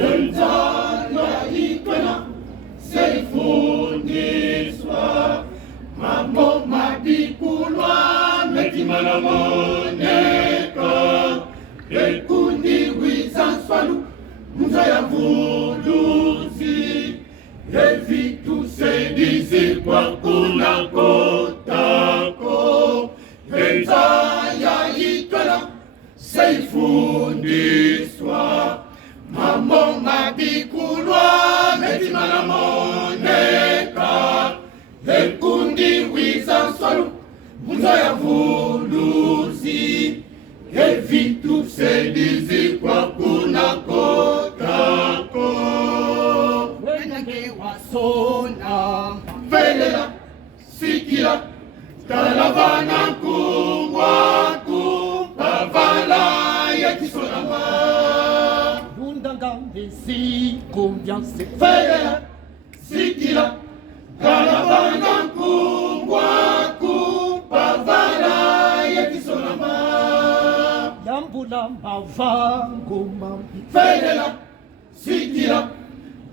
enza yayi tuena seifundiswa mambo mabikulwa metimana moneka ekundi wizanswalu mza ya vuluzi evitu sedizi kwa kuna kotako enza yayi tuena seifundiswa mambo mabikulwa metimana moneka ekundi wizanswalu mza ya vuluzi evitu sedizi kwa kuna kotako wenange wasona velela sikila talavana kumwaku pavala ya kisonama undanga mbesi kumbianse velela sikila talavana kumwaku pavala ya kisonama yambula mavangu mambi velela sikila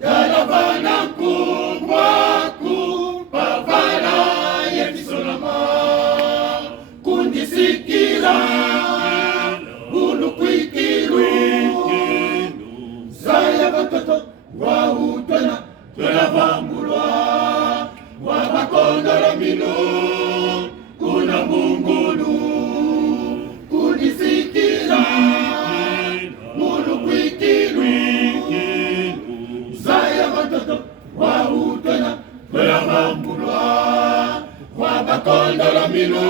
talavana kumwaku pavala ya kisonama kundisikila ulukwikilu zaya batoto wautwena twena vambulwa wabakondola mino kuna mungulu kundisikila ulukwikilu zaya batoto wautwena twena vambulwa wabakondola mino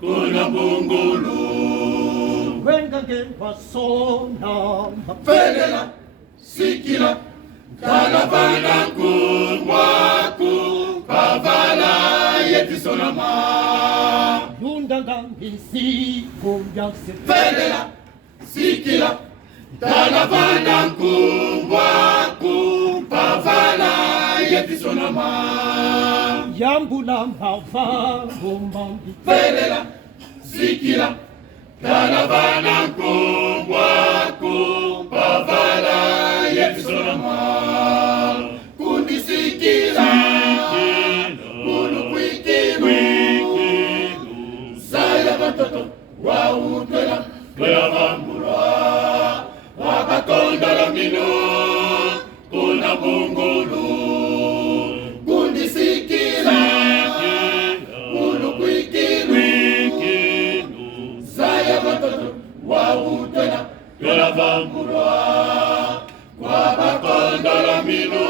kuna mungulu wengange wasona velela sikila talavana kumwaku pavala yetisonama undanga mbesi kumbianse velela sikila talavana kumwaku pavala yetisonama yambula mavangu mambi velela sikila talavana kumwaku pavala yetisonama kundisikila ulukwikilu zaya batoto wautwela twela vambulwa wabakondola mino kuna mungulu kundisikila ulukwikilu zaya batoto wautwela twela vambulwa wabakondola mino